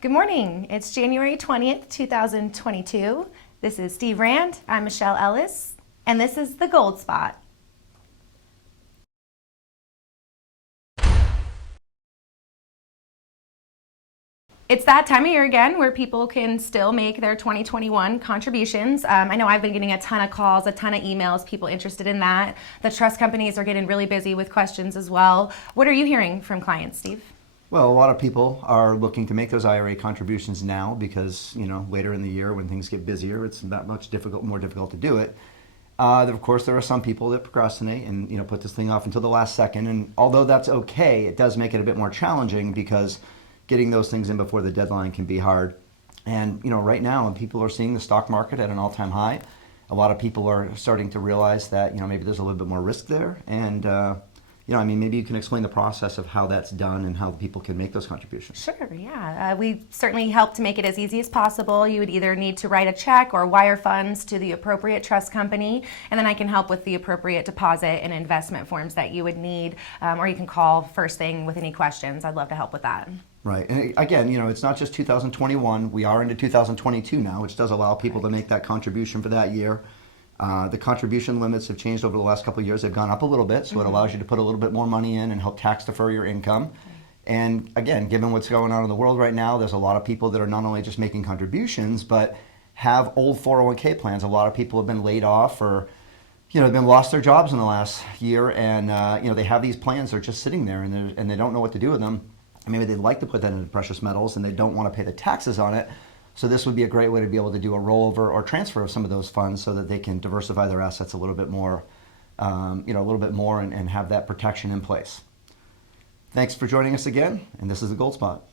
Good morning. It's January 20th, 2022. This is Steve Rand. I'm Michelle Ellis, and this is the Gold Spot. It's that time of year again where people can still make their 2021 contributions. I know I've been getting a ton of calls, a ton of emails, people interested in that. The trust companies are getting really busy with questions as well. What are you hearing from clients, Steve? Well, a lot of people are looking to make those IRA contributions now because, later in the year when things get busier, it's that much more difficult to do it. Of course, there are some people that procrastinate and, put this thing off until the last second. And although that's okay, it does make it a bit more challenging because getting those things in before the deadline can be hard. And, right now, people are seeing the stock market at an all-time high. A lot of people are starting to realize that, maybe there's a little bit more risk there. And, maybe you can explain the process of how that's done and how people can make those contributions. Sure, yeah. We certainly help to make it as easy as possible. You would either need to write a check or wire funds to the appropriate trust company, and then I can help with the appropriate deposit and investment forms that you would need, or you can call first thing with any questions. I'd love to help with that. Right. And again, it's not just 2021. We are into 2022 now, which does allow people to make that contribution for that year. The contribution limits have changed over the last couple of years. They've gone up a little bit, so it allows you to put a little bit more money in and help tax defer your income. And again, given what's going on in the world right now, there's a lot of people that are not only just making contributions, but have old 401k plans. A lot of people have been laid off or they've been lost their jobs in the last year, and they have these plans. They're just sitting there, and they don't know what to do with them. And maybe they'd like to put that into precious metals, and they don't want to pay the taxes on it. So this would be a great way to be able to do a rollover or transfer of some of those funds so that they can diversify their assets a little bit more, and have that protection in place. Thanks for joining us again, and this is the Gold Spot.